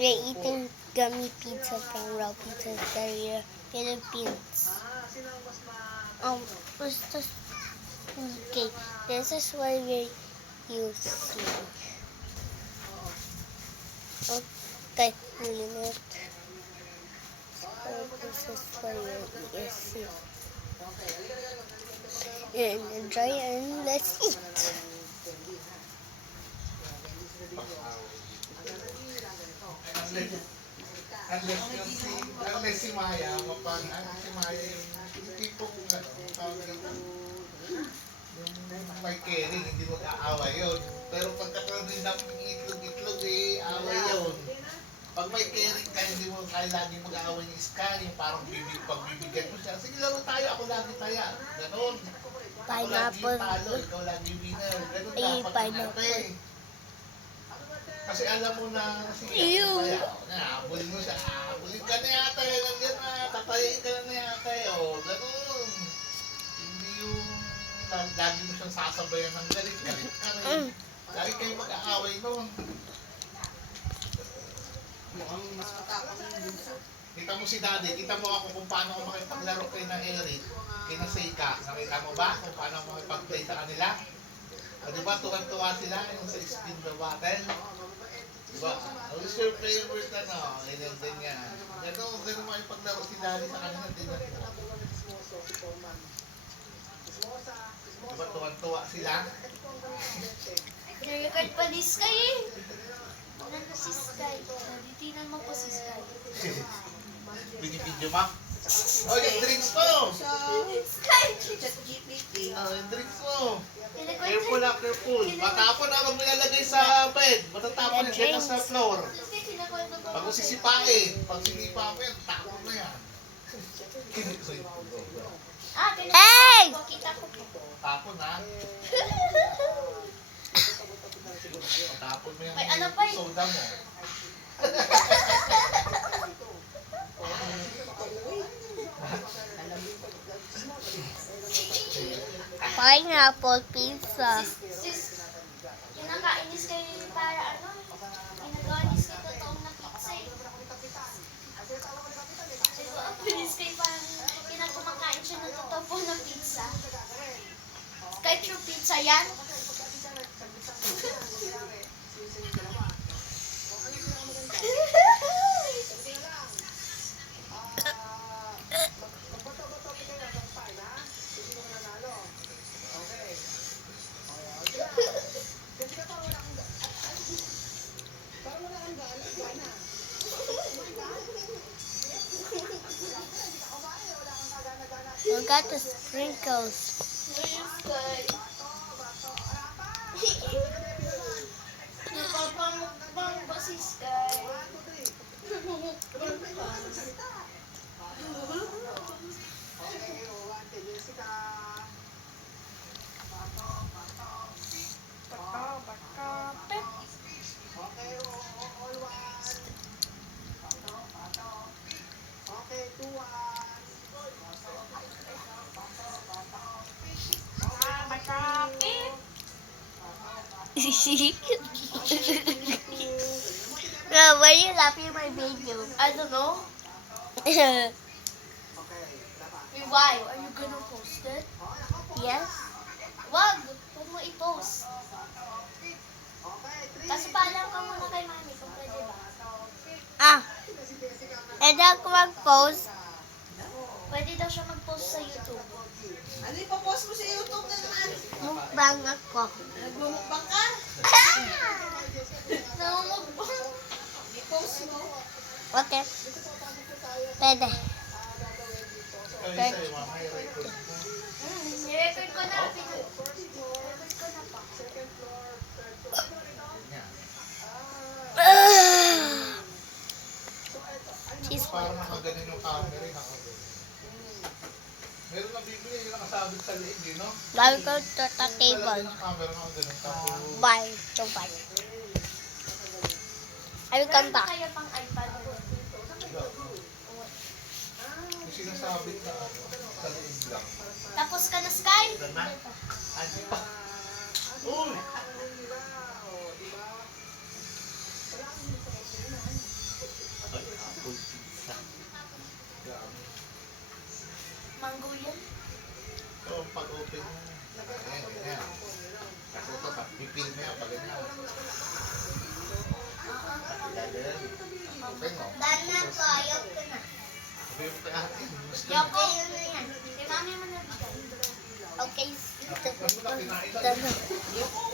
We're eating gummy pizza from Raw Pizzeria, Philippines. What's this? Okay, this is what we're using. Okay, minute. So this is what we're using. And enjoy and let's eat. Unless si Maya, si Maya yung tipong yung may caring, hindi mag-aaway yun. Pero pagkakaroon din ng itlog-itlog, away yun. Pag may caring ka, hindi mo kaya laging mag-aaway ng Sky, yung parang pagbibigyan mo siya. Sige, laro tayo, ako lagi taya. Ganon. Ako lagi yung talo, ikaw lagi yung winner. Ganon dapat natin. Kasi alam mo na, sige, habulin mo siya. Habulin ka na yata, nandiyan na, tatayin ka na yata. Ganon. Hindi yung lagi mo siyang sasabayan ng galit ka rin. Lagi kayo mag-aaway noon. Kita mo si Daddy, kita mo ako kung paano ako makipaglaro kay na Eric, kay na Seika. Nakita mo ba kung paano ako makipag-play sa kanila? Diba, tuwan-tuwa sila yung sa spin the bottle? Diba? Who's your favorite ano? Ganyan din yan. Ganun makipaglaro si Daddy sa kanila. Tingnan mo. Diba, tuwan-tuwa sila? Nag-record pa ni Sky eh. Nandun si Sky. Titinan mo po si Sky. Binibidyo mo? Oh, yung drinks mo! Sky! Yung drinks mo! Tinagod Careful lang, careful. Matapon na, huwag mo ilalagay sa bed. Matatapon yan dyan sa floor. Pag mo sisipain, pag sinipa mo yan, tapon na yan. Hey! Kita ko po. Tapon na. Tapon mo yan. May ano pa eh. Soda mo. Pineapple pizza. Kinakain ni Sky para ano eh. Ginagawa ni Sky totoong na pizza eh. Diba, ni Sky parang kumakain siya ng totoo po na pizza. Sky true pizza yan. We got the sprinkles. Napapamukbang ba si Sky? No, why are you laughing at my video? I don't know. Yes. Why? Are you gonna post it? Wag! Huwag mo i-post. Kasi paalam ka muna kay mami kung pwede ba? Ito ako mag-post. Pwede daw siya mag-post sa YouTube. Ano ipapost mo sa YouTube na naman? Mukbang ako. Nagmumukbang ka? Namumukbang. I-post mo. Okay. Pwede. Kaya sa'yo, mamaya record mo. Nirecord ko na. Record ko na pa. Cheese. Parang nakaganin yung camera, nakaganin. Meron na bibili, yung nakasabit sa liig, no? Lagi ko to the table. Yung camera nakaganin, tapos Bye. To bye. I will come back. Kaya pang iPad ko. yung sinasabit na sa liig lang. Tapos ka na, Sky? Diba? Ano pa? Uy! mango yan. So, pag-open mo, ayan, ganyan. Kasi ito, pipil mo yan, pag ganyan. Ganyan. Open mo. Dan na ko, ayaw ko na. Sabi mo kay ate, gusto mo. Yoko. Ayun na yan. Kay mami mo nabigay. Okay, ito. Huwag mo na kinain lang. Dan na. Yoko.